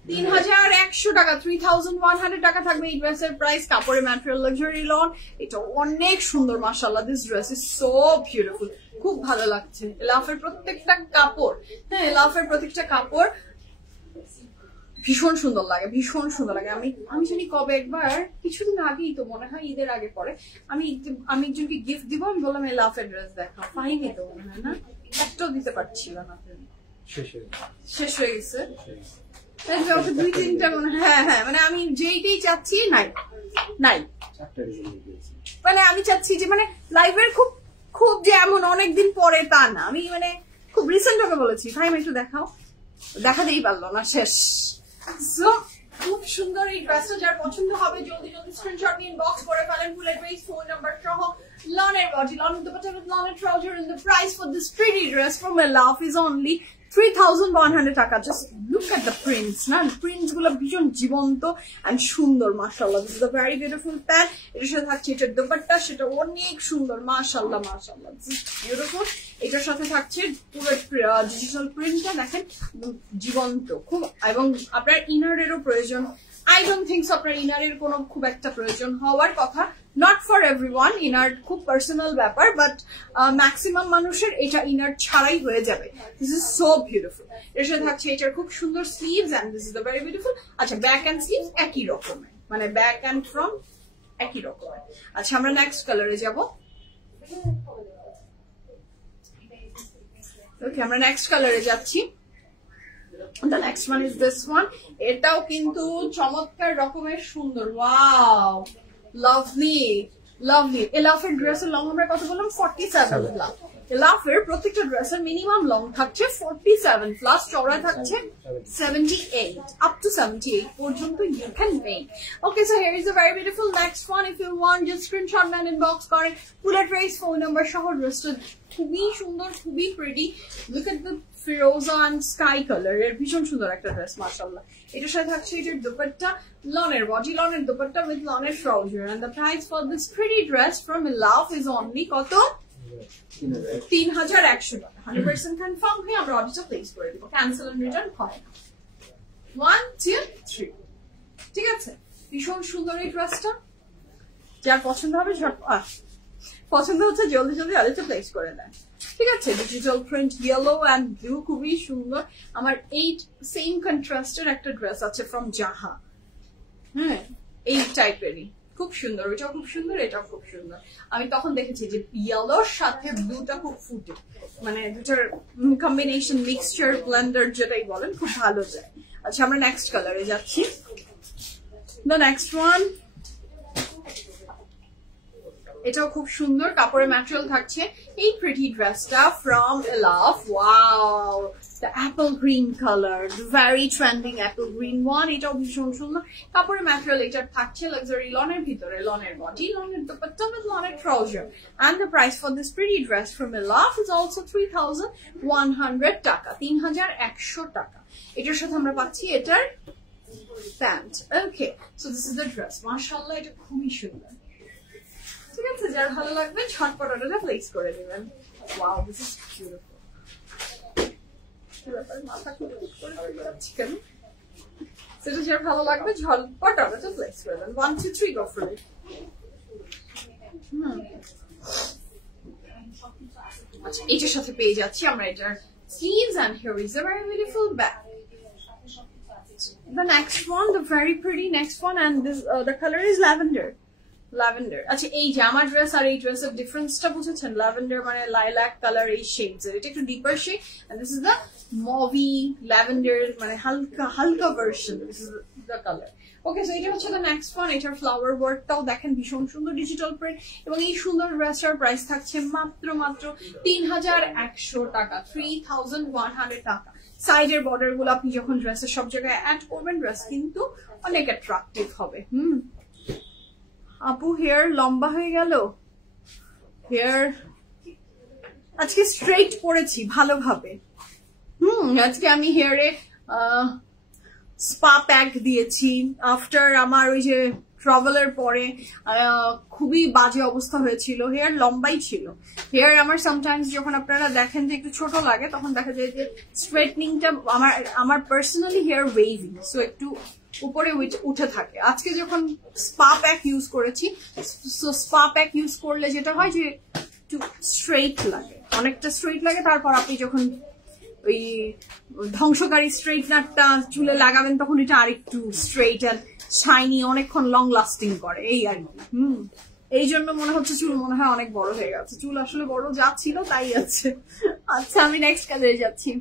3100 টাকা, 3100 টাকা থাকবে এই ড্রেসের প্রাইস। কাপড়ের ম্যাটেরিয়াল লাক্সারি লন, এটা অনেক সুন্দর, মাশাআল্লাহ। This dress is so beautiful, খুব ভালো লাগছে। এলাফের প্রত্যেকটা কাপড়, হ্যাঁ, এলাফের প্রত্যেকটা কাপড় ভীষণ সুন্দর লাগে, ভীষণ সুন্দর লাগে। আমি জানি কবে একবার, কিছুদিন আগেই তো মনে হয়, ঈদের আগে পরে আমি একজনকে গিফট দিব, আমি বললাম এই লাফের ড্রেস দেখা, পাইনি তো মনে হয়, না একটাও দিতে পারছিল না, শেষ হয়ে গেছে। 2-3টা মনে, হ্যাঁ হ্যাঁ, মানে আমি যেইটাই চাচ্ছি নাই, মানে আমি চাচ্ছি যে মানে লাইভের খুব যে এমন অনেকদিন পরে তা না, আমি মানে খুব রিসেন্ট ভাবে বলেছি ভাই আমি একটু দেখাও, দেখাতেই পারলো না, শেষ। সো খুব সুন্দর এই ড্রেসটা, যার পছন্দ হবে জলদি জলদি স্ক্রিনশট নিয়ে ইনবক্স করে ফেলেন, ফুল অ্যাড্রেস, ফোন নাম্বার সহ। লনের বডি, লনের দুপাট্টা উইথ লনের trouser, and the price for this pretty dress from Elaf is only 3100 টাকা। Just look at the prints, না প্রিন্টস গুলো ভীষণ জীবন্ত এন্ড সুন্দর, মাশাআল্লাহ। This is a very beautiful pant, এটার সাথে থাকছে এটার দুপাট্টা, সেটা অনেক সুন্দর, মাশাআল্লাহ মাশাআল্লাহ, বিউটিফুল। এটার সাথে থাকছে পুরো ডিজিটাল প্রিন্টটা দেখেন, জীবন্ত খুব। এবং আপনার ইনারেরও প্রয়োজন, আই ডোন্ট থিঙ্ক আপনার ইনারের কোনো খুব একটা প্রয়োজন হওয়ার কথা, নট ফর এভরিওয়ান, ইনার খুব পার্সোনাল ব্যাপার, বাট ম্যাক্সিমাম মানুষের এটা ইনার ছাড়াই হয়ে যাবে। This is so beautiful. এর সাথে থাকছে এটার খুব সুন্দর sleeves, and this is the very beautiful. আচ্ছা, ব্যাক এন্ড স্লিভস একই রকমের, মানে ব্যাক এন্ড ফ্রন্ট একই রকমের। আচ্ছা, আমরা নেক্সট কালারে যাব। ওকে, আমরা নেক্সট কালারে যাচ্ছি। The next one is this one. এটাও কিন্তু চমৎকার রকমের সুন্দর, ওয়াও, লাভলি লাভলি। এলাফের ড্রেসের লং আমরা কত বললাম? 47 প্লাস, লাভের প্রত্যেকটা ড্রেসের মিনিমাম লং থাকছে 47 প্লাস, চওড়া থাকছে 78 up to 78 পর্যন্ত you can make. Okay, so here is a very beautiful next one. If you want, just screenshot and inbox করেন full address, phone number সহ ড্রেসটা খুবই সুন্দর, খুবই pretty. Look at the Firoza and sky color এর ভীষণ সুন্দর একটা ড্রেস মাশাআল্লাহ. এটার সাথে থাকছে এটার দুপাট্টা, লনের বডি, লনের দুপাট্টা with লনের trouser, and the price for this pretty dress from Love is only কত? 3100 টাকা. 100% কনফার্ম হয়ে আমরা অর্ডারটা প্লেস করে দিব, ক্যান্সেল এন্ড রিটার্ন হয় না. 1 2 3 ঠিক আছে. ভীষণ সুন্দর এই ড্রেসটা, যার পছন্দ হবে পছন্দ হচ্ছে জলদি জলদি অর্ডারটা প্লেস করে দেন. ঠিক আছে, digital print yellow and blue, খুবই সুন্দর. আমার এই সেম কন্ট্রাস্টের একটা ড্রেস আছে ফ্রম জাহা, হ্যাঁ এই টাইপেরই, খুব সুন্দর. ওইটাও খুব সুন্দর, এটাও খুব সুন্দর. আমি তখন দেখেছি যে ইয়েলোর সাথে ব্লুটা খুব ফুটে, মানে দুটার কম্বিনেশন, মিক্সচার, ব্লেন্ডার যেটাই বলেন, খুব ভালো যায়. আচ্ছা, আমরা নেক্সট কালারে যাচ্ছি. দ্য নেক্সট ওয়ান, এটাও খুব সুন্দর. কাপড়ের ম্যাটেরিয়াল থাকছে এই প্রিটি ড্রেসটা from Love. Wow, the apple green color, the very trending apple green one. এটাও ভীষণ সুন্দর. কাপড়ের ম্যাটেরিয়াল এটার থাকছে লাক্সারি লনের ভিতরে, লনের বডি, লনের দুপাট্টা with লনের trouser, and the price for this pretty dress from Love is also 3100 টাকা, 3100 টাকা. এটার সাথে আমরা পাচ্ছি এটার pant. Okay, so this is the dress. মাশাআল্লাহ, এটা খুবই সুন্দর. ঠিক আছে, যার ভালো লাগবে ঝটপট অর্ডারটা প্লেস করে দিবেন. Wow, this is beautiful. মাথা করে যাচ্ছি কেন? সেটা যার ভালো লাগবে ঝটপট অর্ডারটা প্লেস করে দেন. 1 2 3 go for it. আচ্ছা, এটার সাথে পেয়ে যাচ্ছি আমরা এটার sleeves, and here is a very beautiful bag. The next one, the very pretty next one, and this the color is lavender. আচ্ছা, এই জামা ড্রেস আর এই ড্রেসের ডিফারেন্সটা বুঝেছেন? ল্যাভেন্ডার মানে লাইলাক কালার, এই শেডস এর, এটা একটু deeper shade, and this is the mauve lavender, মানে হালকা হালকা version. This is the colour. Okay, so এটা হচ্ছে দ্য নেক্সট ওয়ান. এটার ফ্লাওয়ার ওয়ার্কটাও দেখেন ভীষণ সুন্দর, ডিজিটাল প্রিন্ট, এবং এই সুন্দর ড্রেসটার প্রাইস থাকছে মাত্র 3100 টাকা, 3100 টাকা. সাইডের বর্ডার গুলো আপনি যখন ড্রেসের সব জায়গায় অ্যাড করবেন, ড্রেস কিন্তু অনেক অ্যাট্রাকটিভ হবে. আপু হেয়ার লম্বা হয়ে গেল, হেয়ার আজকে স্ট্রেট করেছি ভালোভাবে. আজকে আমি হেয়ারে স্পা প্যাক দিয়েছি আফটার আমার ওই যে ট্রাভেলের পরে খুবই বাজে অবস্থা হয়েছিল, হেয়ার লম্বাই ছিল. হেয়ার আমার সামটাইমস যখন আপনারা দেখেন যে একটু ছোট লাগে, তখন দেখা যায় যে স্ট্রেটনিংটা আমার পার্সোনালি হেয়ার ওয়েভি, সো একটু উপরে উঠে থাকে. আজকে যখন স্পা প্যাক ইউজ করেছি, সো স্পা প্যাক ইউজ করলে যেটা হয় যে একটু স্ট্রেইট লাগে, অনেকটা স্ট্রেইট লাগে. তারপর আপনি যখন ওই ধ্বংসকারী স্ট্রেটনারটা চুলে লাগাবেন, তখন এটা আরেকটু স্ট্রেইট এন্ড শাইনি, অনেকক্ষণ লং লাস্টিং করে, এই আর কি. এই জন্য মনে হচ্ছে চুল মনে হয় অনেক বড় হয়ে গেছে. চুল আসলে বড় যা ছিল তাই আছে. আচ্ছা, আমি নেক্সট কালারে যাচ্ছি.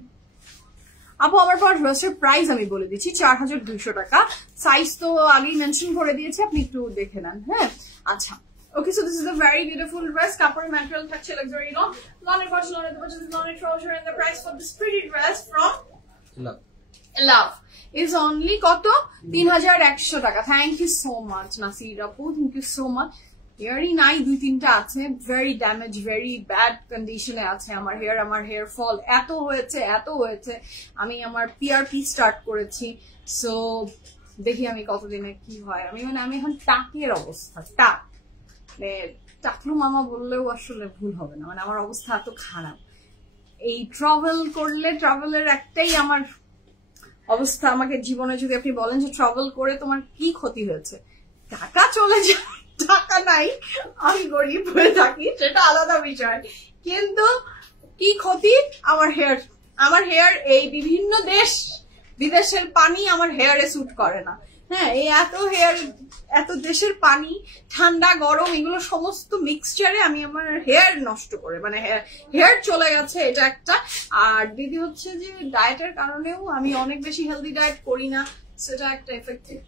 আপু, আমার পর ড্রেসের প্রাইস আমি বলে দিচ্ছি, 4200 টাকা. সাইজ তো আগেই মেনশন করে দিয়েছি, আপনি একটু দেখে নেন. হ্যাঁ, আচ্ছা. Okay, so this is a very beautiful dress. Kapor material থাকছে luxury long. Liner bottom, liner bottom, liner trouser, and the price for this pretty dress from Love is only কত? 3100 টাকা. Thank you so much, Nasir Apu. Thank you so much. হেয়ারই নাই, 2-3টা আছে, ভেরি ড্যামেজ, ভেরি ব্যাড কন্ডিশনে আছে আমার হেয়ার. আমার হেয়ার ফল এত হয়েছে, আমি আমার পিআরপি স্টার্ট করেছি. সো দেখি আমি কতদিনে কি হয়. আমি এখন টাকের অবস্থা, টাকলু মামা বললেও আসলে ভুল হবে না, মানে আমার অবস্থা এত খারাপ. এই ট্রাভেল করলে, ট্রাভেলের একটাই আমার অবস্থা. আমাকে জীবনে যদি আপনি বলেন যে ট্রাভেল করে তোমার কি ক্ষতি হয়েছে, টাকা চলে যায়, টাকা নাই, আমি গরিব হয়ে থাকি, সেটা আলাদা বিষয়. কিন্তু কি ক্ষতি, আমার হেয়ার এই বিভিন্ন বিদেশের পানি আমার হেয়ারে স্যুট করে না. হ্যাঁ, এই এত দেশের পানি, ঠান্ডা গরম, এগুলো সমস্ত মিক্সচারে আমি আমার হেয়ার নষ্ট করে, মানে হেয়ার চলে গেছে, এটা একটা. আর দিদি হচ্ছে যে ডায়েটের কারণেও আমি অনেক বেশি হেলদি ডায়েট করি না, সেটা একটা এফেক্টিভ.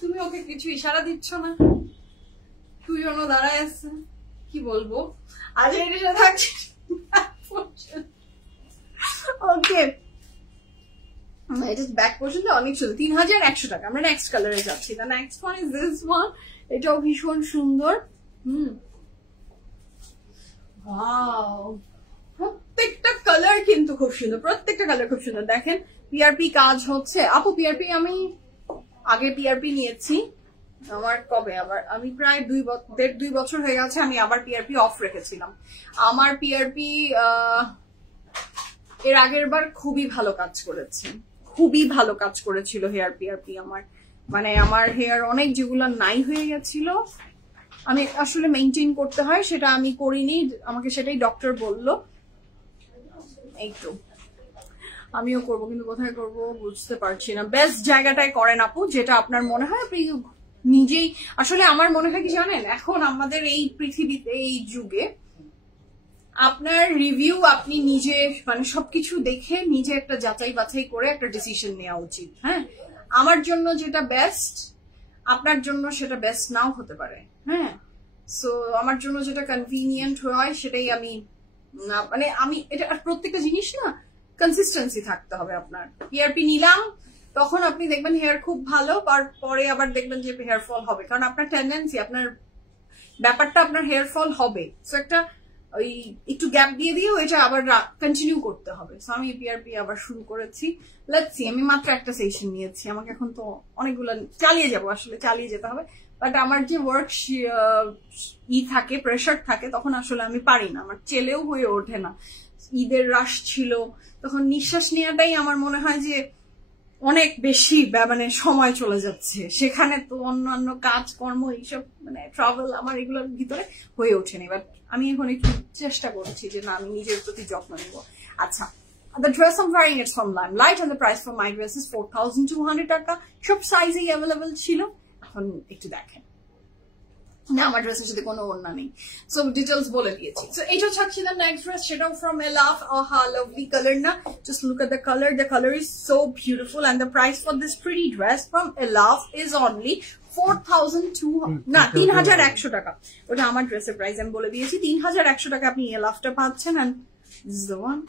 তুমি ওকে কিছু ইশারা দিচ্ছ না? দুজনও দাঁড়ায় আছে, কি বলবো, আজ এর সাথে থাকছে। ওকে, এটা ব্যাক পর্যন্ত অনেক সুন্দর, 3100 টাকা। আমরা নেক্সট কালারে যাচ্ছি। The next one is this one, এটাও ভীষণ সুন্দর। ওয়াও, প্রত্যেকটা কালার কিন্তু খুব সুন্দর, প্রত্যেকটা কালার খুব সুন্দর। দেখেন পিআরপি কাজ হচ্ছে। আপু পিআরপি আমি আগে পিআরপি নিয়েছি, আমার কবে আবার, আমি প্রায় 1.5-2 বছর হয়ে গেছে আমি আবার পিআরপি অফ রেখেছিলাম। আমার পিআরপি এর আগের বার খুবই ভালো কাজ করেছে, খুবই ভালো কাজ করেছিল হেয়ার পিআরপি আমার, মানে আমার হেয়ার অনেক যেগুলো নাই হয়ে গেছিল, আমি আসলে মেনটেন করতে হয়, সেটা আমি করিনি, আমাকে সেটাই ডক্টর বললো। এই তো আমিও করবো, কিন্তু কোথায় করব বুঝতে পারছি না। বেস্ট জায়গাটায় করেন আপু, যেটা আপনার মনে হয় আপনি নিজেই, আসলে আমার মনে হয় কি জানেন, এখন আমাদের এই পৃথিবীতে এই যুগে আপনার রিভিউ আপনি নিজে মানে সবকিছু দেখে নিজে একটা যাচাই বাছাই করে একটা ডিসিশন নেওয়া উচিত। হ্যাঁ, আমার জন্য যেটা বেস্ট আপনার জন্য সেটা বেস্ট নাও হতে পারে। হ্যাঁ, সো আমার জন্য যেটা কনভিনিয়েন্ট হয় সেটাই আমি, মানে আমি এটা প্রত্যেকটা জিনিস না কনসিস্টেন্সি থাকতে হবে। আপনার পিআরপি নিলাম, তখন আপনি দেখবেন হেয়ার খুব ভালো, পরে আবার দেখবেন যে হেয়ার ফল হবে, কারণ আপনার টেন্ডেন্সি, আপনার ব্যাপারটা আপনার হেয়ার ফল হবে। সো একটা ওই একটু গ্যাপ দিয়ে দিয়েও এটা আবার কন্টিনিউ করতে হবে। সো আমি পিআরপি আবার শুরু করেছি। লেটস সি, আমি মাত্র একটা সেশন নিয়েছি, আমাকে এখন তো অনেকগুলো চালিয়ে যাবো, আসলে চালিয়ে যেতে হবে, বাট আমার যে ওয়ার্ক থাকে, প্রেশার থাকে, তখন আসলে আমি পারি না, আমার চেলেও হয়ে ওঠে না। ঈদের রাশ ছিল, তখন নিঃশ্বাস নেওয়াটাই আমার মনে হয় যে অনেক বেশি মানে সময় চলে যাচ্ছে, সেখানে তো অন্যান্য কাজকর্ম এইসব মানে ট্রাভেল আমার এগুলোর ভিতরে হয়ে ওঠেনি। বাট আমি এখন একটু চেষ্টা করছি যে না, আমি নিজের প্রতি যত্ন নেব। আচ্ছা, the dress I'm wearing is from Limelight and the price for my dress is 4200 টাকা। সব সাইজেই অ্যাভেলেবল ছিল। এখন একটু দেখেন না, আমার ড্রেসের সাথে কোনো ওড়না নেই, সো ডিটেলস বলে দিয়েছি। সো এটা হচ্ছে the next dress, সেটাও from Elaf। আহা, lovely color না, just look at the color is so beautiful and the price for this pretty dress from Elaf is only 3100 টাকা। ওটা আমার ড্রেসের প্রাইস আমি বলে দিয়েছি, 3100 টাকা আপনি এলাফটা পাচ্ছেন। and this is the one।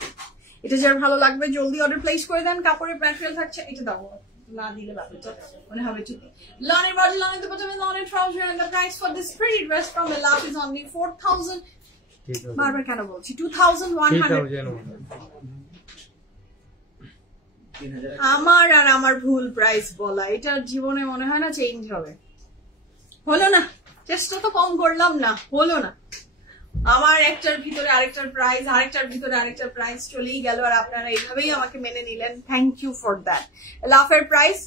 এটা যার ভালো লাগবে জলদি অর্ডার প্লেস করে দেন। কাপড়ের ম্যাটেরিয়াল থাকছে, এটা দাও না দিলে ব্যাপারটা মনে হবে চুপি। লনের বডি, লনের দুপাট্টা, লনের trouser, and the price for this pretty dress from Elaf is only 4000, বারবার কেন বলছি, 2100। আমার আর আমার ভুল প্রাইস বলা, এটা জীবনে মনে হয় না চেঞ্জ হবে। হলো না, চেষ্টা তো কম করলাম না, হলো না। আমার একটার ভিতরে আরেকটার প্রাইস, আরেকটার ভিতরে আরেকটার প্রাইস চলেই গেল, আর আপনারা এইভাবেই আমাকে মেনে নিলেন। Thank you for that. লাফের প্রাইস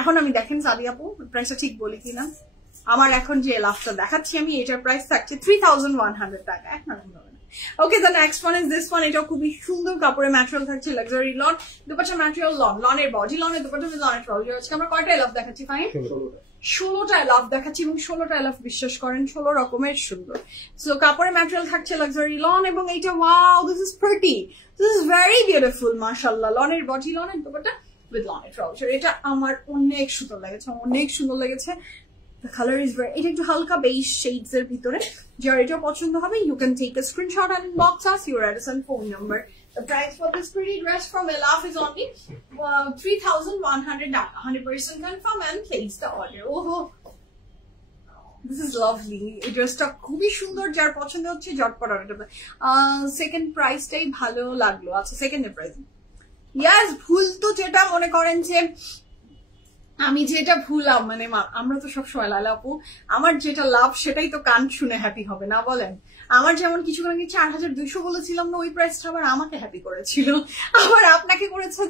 এখন আমি দেখেন সাদি আপু প্রাইসটা ঠিক বলি কিনা, আমার এখন যে লাফটা দেখাচ্ছি আমি, এটার প্রাইস থাকছে 3100 টাকা। Okay, the next one is this one. এটাও খুবই সুন্দর কাপড়ের ম্যাটেরিয়াল থাকছে, luxury lawn, dupatta material lawn, লনের বডি, লনের দুপাট্টা, লনের ট্রাউজার। আজকে আমরা কয়টা লাভ দেখাচ্ছি? ফাইন, 16টা লাভ দেখাচ্ছি, এবং 16টা লাভ বিশ্বাস করেন 16 রকমের সুন্দর। সো কাপড়ের ম্যাটেরিয়াল থাকছে লাক্সারি লন, এবং এইটা wow, this is pretty, this is very beautiful, মাশাআল্লাহ। লনের বডি, লনের দুপাট্টা উইথ লনের ট্রাউজার। এটা আমার অনেক সুন্দর লেগেছে, অনেক সুন্দর লেগেছে। The color is very, এটা একটু হালকা বেজ শেডস এর ভিতরে। যার এটা পছন্দ হবে, you can take a screenshot and inbox us your address and phone number. The price for this pretty dress from Elaf is only 3100 টাকা। 100% confirm and place the order. Oh, this is lovely. এই ড্রেসটা খুবই সুন্দর, যার পছন্দ হচ্ছে ঝটপট অর্ডার। সেকেন্ড প্রাইসটাই ভালো লাগলো। আচ্ছা, সেকেন্ডের প্রাইস, ইয়াস, ভুল তো যেটা মনে করেন যে আমি যেটা ভুলাম, মানে আমরা তো সবসময় লালা আপু, আমার যেটা লাভ সেটাই তো কান শুনে হ্যাপি হবে না বলেন। আমার যেমন কিছুক্ষণ আগে 4200 বলেছিলাম না, ওই প্রাইসটা আবার আমাকে হ্যাপি করেছিল, আবার আপনাকে করেছে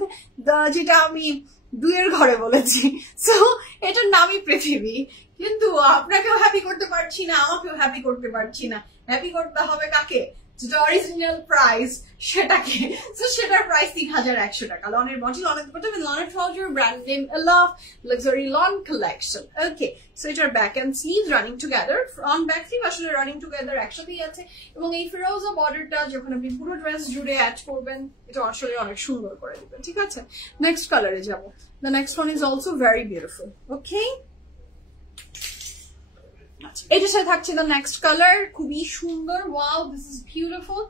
যেটা আমি 2 ঘরে বলেছি। সো এটার নামই পৃথিবী, কিন্তু আপনাকেও হ্যাপি করতে পারছি না, আমাকেও হ্যাপি করতে পারছি না। হ্যাপি করতে হবে কাকে? অরিজিনাল প্রাইস সেটাকে। সো সেটার প্রাইস 3100 টাকা। লনের বডি, লনের দুপাট্টা, লনের trouser, brand name Elaf, luxury lawn collection. Okay, so এটার back and sleeve running together, front back sleeve আসলে রানিং টুগেদার একসাথেই আছে, এবং এই ফিরোজা বর্ডারটা যখন আপনি পুরো ড্রেস জুড়ে অ্যাড করবেন, এটা আসলে অনেক সুন্দর করে দিবেন। ঠিক আছে, নেক্সট কালারে যাবো। The next one is also very beautiful. Okay, এটার সাথে থাকছে দ্য নেক্সট কালার, খুবই সুন্দর। Wow, this is beautiful.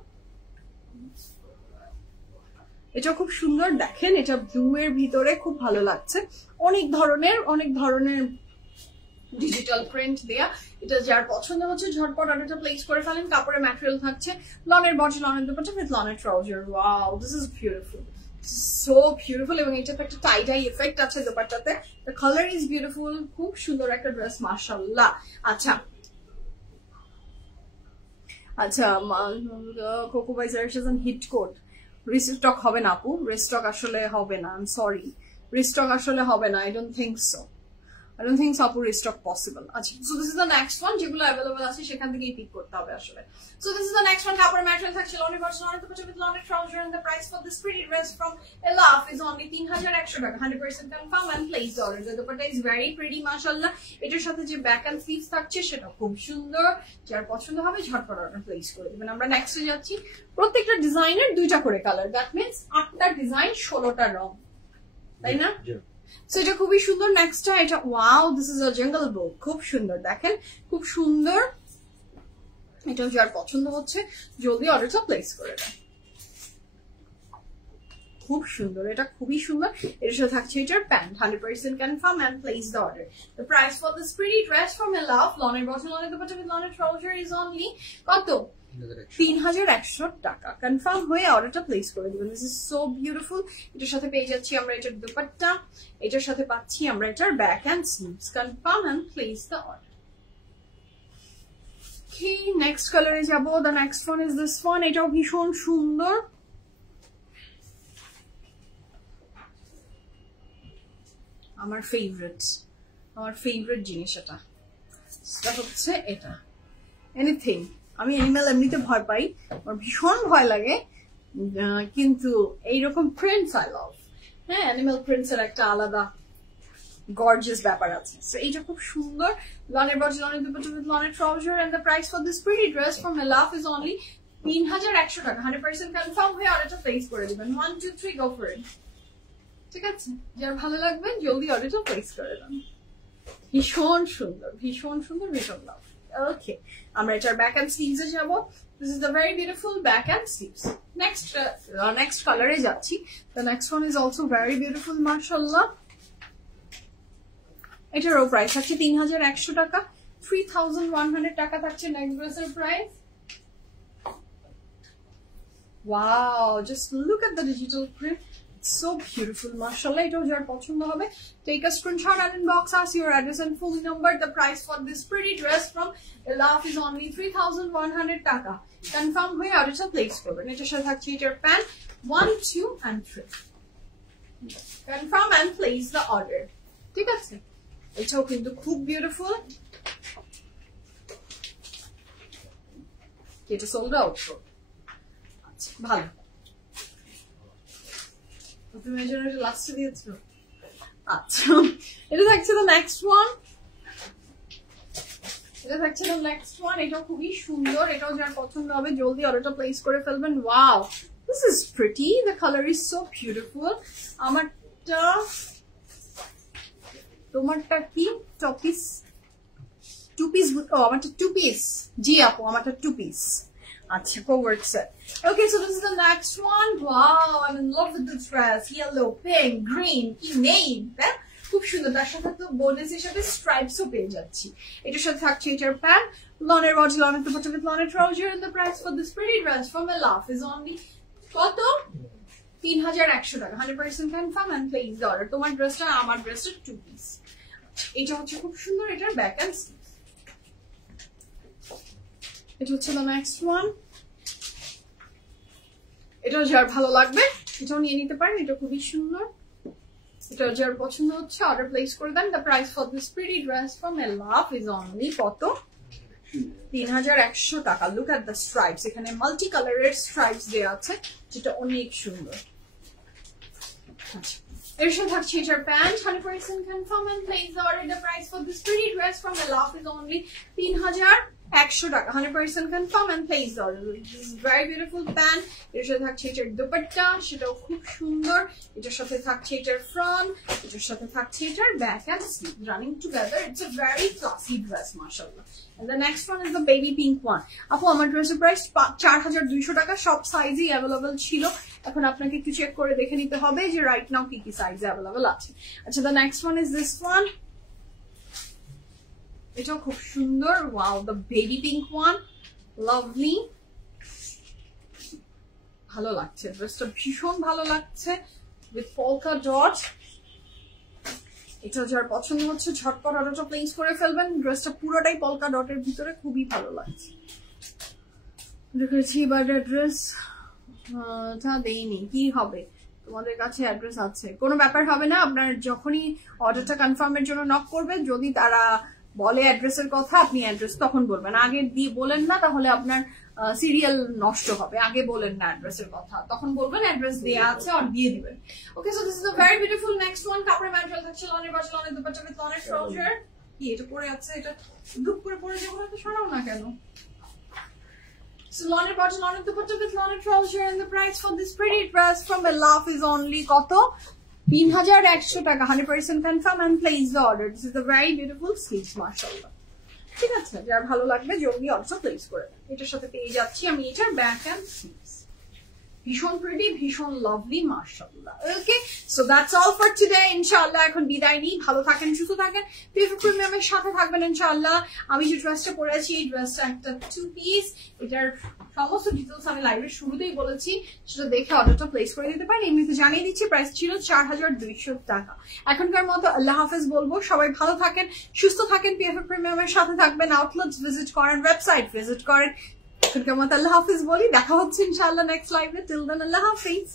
এটা খুব সুন্দর, দেখেন এটা ব্লু এর ভিতরে খুব ভালো লাগছে। অনেক ধরনের ডিজিটাল প্রিন্ট দেয়া। এটা যার পছন্দ হচ্ছে ঝটপট অর্ডারটা প্লেস করে ফেলেন। কাপড়ের ম্যাটেরিয়াল থাকছে লনের বডি, লনের দুপাট্টা উইথ লনের trouser. Wow, this is beautiful, so beautiful. এবং এটাতে একটা টাই ডাই এফেক্ট আছে দুপাট্টাতে। দ্য কালার ইজ বিউটিফুল, খুব সুন্দর একটা ড্রেস, মাশাআল্লাহ। আচ্ছা Coco by services hit code restock হবে না আপু, রিস্টক আসলে হবে না, আই এম সরি, রিস্টক আসলে হবে না। I don't think so আপু রিস্টক পসিবল। আচ্ছা, so this is the next one, যেগুলো অ্যাভেলেবল আছে সেখান থেকেই পিক করতে হবে আসলে। So this is the next one, কাপড়ের ম্যাটেরিয়াল থাকছে লনের বডি, লনের দুপাট্টা উইথ লনের trouser, and the price for this pretty dress from Elaf is only 3100 টাকা। 100% confirm and place the order. The dupatta is very pretty, মাশাআল্লাহ। এটার সাথে যে ব্যাক এন্ড স্লিভস থাকছে সেটা খুব সুন্দর। যার পছন্দ হবে ঝটপট অর্ডার প্লেস করে দিবেন। আমরা নেক্সটে যাচ্ছি। প্রত্যেকটা ডিজাইনের 2টা করে কালার, দ্যাট মিন্স 8টা ডিজাইন 16টা রং, তাই না? সো এটা খুবই সুন্দর। নেক্সটটা এটা, ওয়াও, দিস ইজ আ জঙ্গল বুক, খুব সুন্দর, দেখেন খুব সুন্দর। এটা যার পছন্দ হচ্ছে জলদি অর্ডারটা প্লেস করে দেয়। খুব সুন্দর, এটা খুবই সুন্দর। এর সাথে থাকছে এটার pant, 100% confirm and place the order. The price for this pretty dress from Elaf, লনের বডি, লনের দুপাট্টা উইথ লনের ট্রাউজার ইজ অনলি কত? 3100 টাকা। কনফার্ম হয়ে অর্ডারটা প্লেস করে দিবেন। This is so beautiful. এটার সাথে পেয়ে যাচ্ছি আমরা এটার দুপাট্টা, এটার সাথে পাচ্ছি আমরা এটার back and sleeves. Confirm and place the order. Okay, next কালারে যাব। The next one is this one, এটাও ভীষণ সুন্দর। আমার ফেভারিট জিনিস এটা হচ্ছে এটা এনিথিং। আমি অ্যানিমেল এমনিতে ভয় পাই, আমার ভীষণ ভয় লাগে, কিন্তু এইরকম প্রিন্টস আই লাভ। হ্যাঁ, অ্যানিমেল প্রিন্টস এর একটা আলাদা গর্জিয়াস ব্যাপার আছে। সো এইটা খুব সুন্দর। লনের বডি, লনের দুপাট্টা উইথ লনের trouser, and the price for this pretty dress from Elaf is only 3100 টাকা। 100% কনফার্ম হয়ে অর্ডারটা প্লেস করে দিবেন। 1 2 3 গো ফর ইট। ঠিক আছে, যার ভালো লাগবে জলদি অর্ডারটা প্লেস করে দেন। ভীষণ সুন্দর, ভীষণ লাভ। ওকে, আমরা এটার ব্যাক এন্ড স্লিভস এ যাব। This is the very beautiful back and sleeves. Next কালারে যাচ্ছি। The next one is also very beautiful, মাশাআল্লাহ। এটারও প্রাইস থাকছে 3100 টাকা। 3100 টাকা থাকছে নেক্সট ড্রেসের price. Wow, just look at the digital print, so beautiful, mashallah. It was your পছন্দ হবে, take a screenshot and inbox us your address and full number. The price for this pretty dress from Elaf is only 3100 টাকা। কনফার্ম হয়ে অর্ডারটা প্লেস করবেন। এটার সাথে থাকছে এটার pant 1 2 and 3। Confirm and place the order. ঠিক আছে, এটাও কিন্তু খুব বিউটিফুল। এটা সোল্ড আউট। আচ্ছা, ভালো। তুমি এর জন্য লাস্টে দিয়েছো। আচ্ছা, এটা থাকছে দ্য নেক্সট ওয়ান। এটাও খুবই সুন্দর। এটাও যার পছন্দ হবে জলদি অর্ডারটা প্লেস করে ফেলবেন। Wow, this is pretty, the colour is so beautiful. তোমারটা কি টপিস? Two piece? ও, আমারটা 2 পিস। জি আপু, আমারটা 2 পিস। আচ্ছা, co-work set. Okay, so this is the next one. Wow, I'm in love with this dress. Yellow, pink, green, কি নেই? খুব সুন্দর। তার সাথে তো বোনেস হিসাবে স্ট্রাইপসও পেয়ে যাচ্ছি। এটার সাথে থাকছে এটার প্যান্ট, লনের বডি, লনের দুপাট্টা উইথ লনের trouser, and the price for this pretty dress from Elaf is only কত? 3100 টাকা। 100% confirm and place the order. তোমার ড্রেসটা, আমার ড্রেসটা 2 পিস। এটা হচ্ছে খুব সুন্দর। এটার ব্যাক এন্ড স্লিভ। এটা হচ্ছে the next one. এটা যার ভালো লাগবে এটাও নিয়ে নিতে পারেন। এটা খুবই সুন্দর। এটা যার পছন্দ হচ্ছে অর্ডার প্লেস করে দেন। The price for this pretty dress from Elaf is only কত? 3100 টাকা। Look at the stripes. এখানে মাল্টি কালারের স্ট্রাইপস দেওয়া আছে, যেটা অনেক সুন্দর। আচ্ছা, এর সাথে থাকছে এটার pant, 100% confirm and place the order. The price for this pretty dress from Elaf is only 3100 100 টাকা 100% confirm and place the order. This is very beautiful pant. এর সাথে থাকছে এটার দুপাট্টা, সেটাও খুব সুন্দর। এটার সাথে থাকছে এটার ফ্রন্ট, এটার সাথে থাকছে এটার back and sleeve running together. It's a very classy dress মাশাআল্লাহ। And the next one is the baby pink one. আপু আমার ড্রেসের প্রাইস 4200 টাকা, সব সাইজই অ্যাভেলেবল ছিল। এখন আপনাকে একটু চেক করে দেখে নিতে হবে যে রাইট নাও কি কি সাইজ অ্যাভেলেবল আছে। আচ্ছা, the next one is this one. এটাও খুব সুন্দর। Wow, the baby pink one, lovely, ভালো লাগছে ড্রেসটা, ভীষণ ভালো লাগছে with polka dot। এটা যার পছন্দ হচ্ছে ঝটপট অর্ডারটা প্লেস করে ফেলবেন। ড্রেসটা পুরোটাই পলকা ডটের ভিতরে, খুবই ভালো লাগছে। দেখেছি এবার অ্যাড্রেস দেইনি, কি হবে, তোমাদের কাছে অ্যাড্রেস আছে, কোনো ব্যাপার হবে না। আপনার যখনই অর্ডারটা কনফার্মের জন্য নক করবে, যদি তারা বলে অ্যাড্রেসের কথা, আপনি অ্যাড্রেস তখন বলবেন। আগে দিয়ে বলেন না, তাহলে আপনার সিরিয়াল নষ্ট হবে। আগে বলেন না অ্যাড্রেসের কথা, তখন বলবেন অ্যাড্রেস দেয়া আছে আর দিয়ে দিবেন। Okay, so this is a very beautiful next one. কাপড়ের ম্যাটেরিয়াল থাকছে লনের বাস, লনের দুপাট্টা উইথ লনের ট্রাউজার। কি এটা পরে আছে, এটা দুপ করে পরে যাবো না, তো সরাও না কেন। So লনের বাস, লনের দুপাট্টা উইথ লনের trouser, and the price for this pretty dress from Belaf is only কত? 3100 টাকা, 100% confirm and place the order. This is a very beautiful sleeves, মাশাআল্লাহ। ঠিক আছে, যার ভালো লাগবে জলদি অর্ডার প্লেস করে দেন। এটার সাথে পেয়ে যাচ্ছি আমি এটার ব্যাক এন্ড স্লিভস, ভীষণ প্রিটি, ভীষণ লাভলি, মাশাআল্লাহ। Okay, so that's all for today. ইনশাআল্লাহ এখন বিদায় নিই। ভালো থাকেন, সুস্থ থাকেন, পিএফ প্রিমিয়ামের সাথে থাকবেন ইনশাআল্লাহ। আমি যে ড্রেসটা পরেছি, এই ড্রেসটা একটা 2 পিস। এটার সমস্ত ডিটেলস আমি লাইভের শুরুতেই বলেছি, সেটা দেখে অর্ডারটা প্লেস করে দিতে পারেন। এমনিতে জানিয়ে দিচ্ছি প্রাইস ছিল 4200 টাকা। এখনকার মতো আল্লাহ হাফেজ বলবো। সবাই ভালো থাকেন, সুস্থ থাকেন, পিএফ প্রিমিয়ামের সাথে থাকবেন। আউটলেটস ভিজিট করেন, ওয়েবসাইট ভিজিট করেন। এখনকার মতো আল্লাহ হাফেজ বলি, দেখা হচ্ছে ইনশাআল্লাহ নেক্সট লাইভে। টিল দেন আল্লাহ হাফেজ।